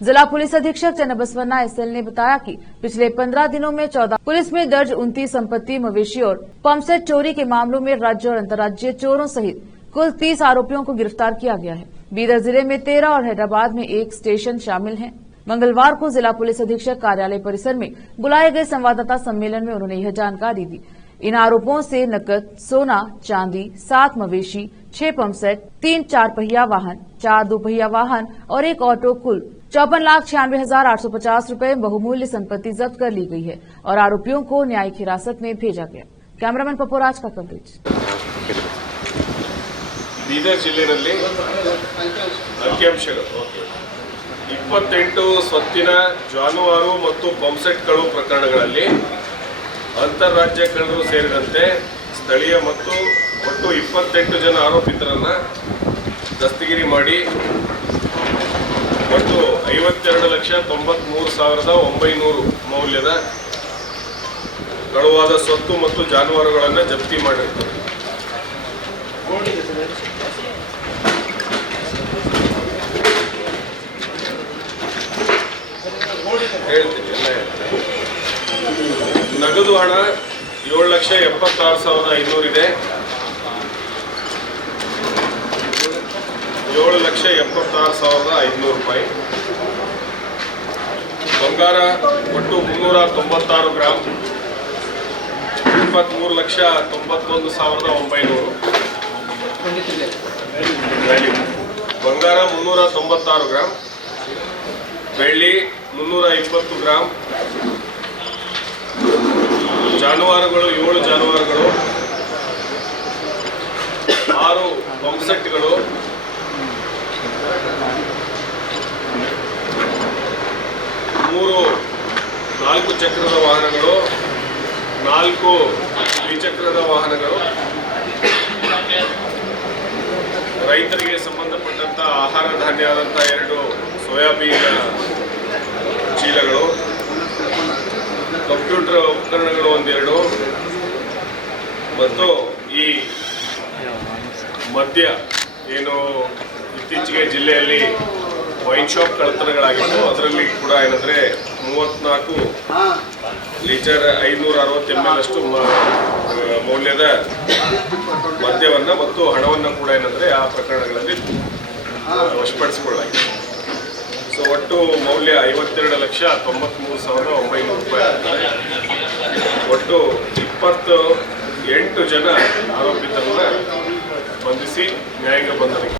जिला पुलिस अधीक्षक चन्नबसवन्ना एसएल ने बताया कि पिछले 15 दिनों में 14 पुलिस में दर्ज 29 संपत्ति, मवेशी और पंपसेट चोरी के मामलों में राज्य और अंतर्राज्यीय चोरों सहित कुल 30 आरोपियों को गिरफ्तार किया गया है। बीदर जिले में 13 और हैदराबाद में 1 स्टेशन शामिल हैं। मंगलवार को जिला पुलिस अधीक्षक कार्यालय परिसर में बुलाए गए संवाददाता सम्मेलन में उन्होंने यह जानकारी दी। इन आरोपों से नकद, सोना, चांदी, 7 मवेशी, 6 पंपसेट, 3 4 पहिया वाहन, 4 दोपहिया वाहन और 1 ऑटो कुल 54,96,850 रुपए बहुमूल्य संपत्ति जब्त कर ली गई है और आरोपियों को न्यायिक हिरासत में भेजा गया। कैमरामैन पप्पूराज का कवरेज। ಬೀದರ್ ಜಿಲ್ಲೆಯಲ್ಲಿ ಅಂಕಿಅಂಶಗಳು 28 ಸ್ವತ್ತಿನ ಜಾನುವಾರು ಮತ್ತು ಪಂಪ್ಸೆಟ್ಗಳು ಪ್ರಕರಣಗಳಲ್ಲಿ ಅಂತಾರಾಜ್ಯ ಕಳ್ಳರು ಸೇರಿದಂತೆ ಸ್ಥಳೀಯ ಮತ್ತು ಒಟ್ಟು 28 ಜನ ಆರೋಪಿತರನ್ನು ದಸ್ತಗಿರಿ ಮಾಡಿ ಒಟ್ಟು 52,93,900 ಮೌಲ್ಯದ ಕಳುವಾದ ಸ್ವತ್ತು ಮತ್ತು ಜಾನುವಾರುಗಳನ್ನು ಜಪ್ತಿ ಮಾಡಿರ್ತಾರೆ। ನಗದು ಹಣ 7,76,500 ಇದೆ। 7,76,500 ರೂಪಾಯಿ। ಬಂಗಾರ ಒಟ್ಟು 396 ಗ್ರಾಂ, 23,91,900 ಬಂಗಾರ 396 ಗ್ರಾಂ, ಬೆಳ್ಳಿ 320 ಗ್ರಾಂ, ಜಾನುವಾರುಗಳು 7 ಜಾನುವಾರುಗಳು, 6 ಪಂಪ್ಸೆಟ್ಗಳು, 4 ಚಕ್ರದ ವಾಹನಗಳು, 4 ದ್ವಿಚಕ್ರದ ವಾಹನಗಳು, ರೈತರಿಗೆ ಸಂಬಂಧಪಟ್ಟಂತ ಆಹಾರ ಧಾನ್ಯ ಆದಂಥ 2 ಸೋಯಾಬೀನ್ ಚೀಲಗಳು, ಕಂಪ್ಯೂಟರ್ ಉಪಕರಣಗಳು 1-2 ಮತ್ತು ಈ ಮದ್ಯ ಏನು ಇತ್ತೀಚೆಗೆ ಜಿಲ್ಲೆಯಲ್ಲಿ ವೈನ್ ಶಾಪ್ ಕಳ್ಳತನಗಳಾಗಿತ್ತು, ಅದರಲ್ಲಿ ಕೂಡ ಏನಂದ್ರೆ 34 ಲೀಟರ್ 560 ml ಅಷ್ಟು ಮೌಲ್ಯದ ಮದ್ಯವನ್ನು ಮತ್ತು ಹಣವನ್ನು ಕೂಡ ಏನಂದ್ರೆ ಆ ಪ್ರಕರಣಗಳಲ್ಲಿ ವಶಪಡಿಸಿಕೊಳ್ಳಲಾಗಿದೆ। ಸೊ ಒಟ್ಟು ಮೌಲ್ಯ 52,93,900 ರೂಪಾಯಿ ಆಗ್ತದೆ। ಒಟ್ಟು 28 ಜನ ಆರೋಪಿತರನ್ನ ಬಂಧಿಸಿ ನ್ಯಾಯಾಂಗ ಬಂಧನಕ್ಕೆ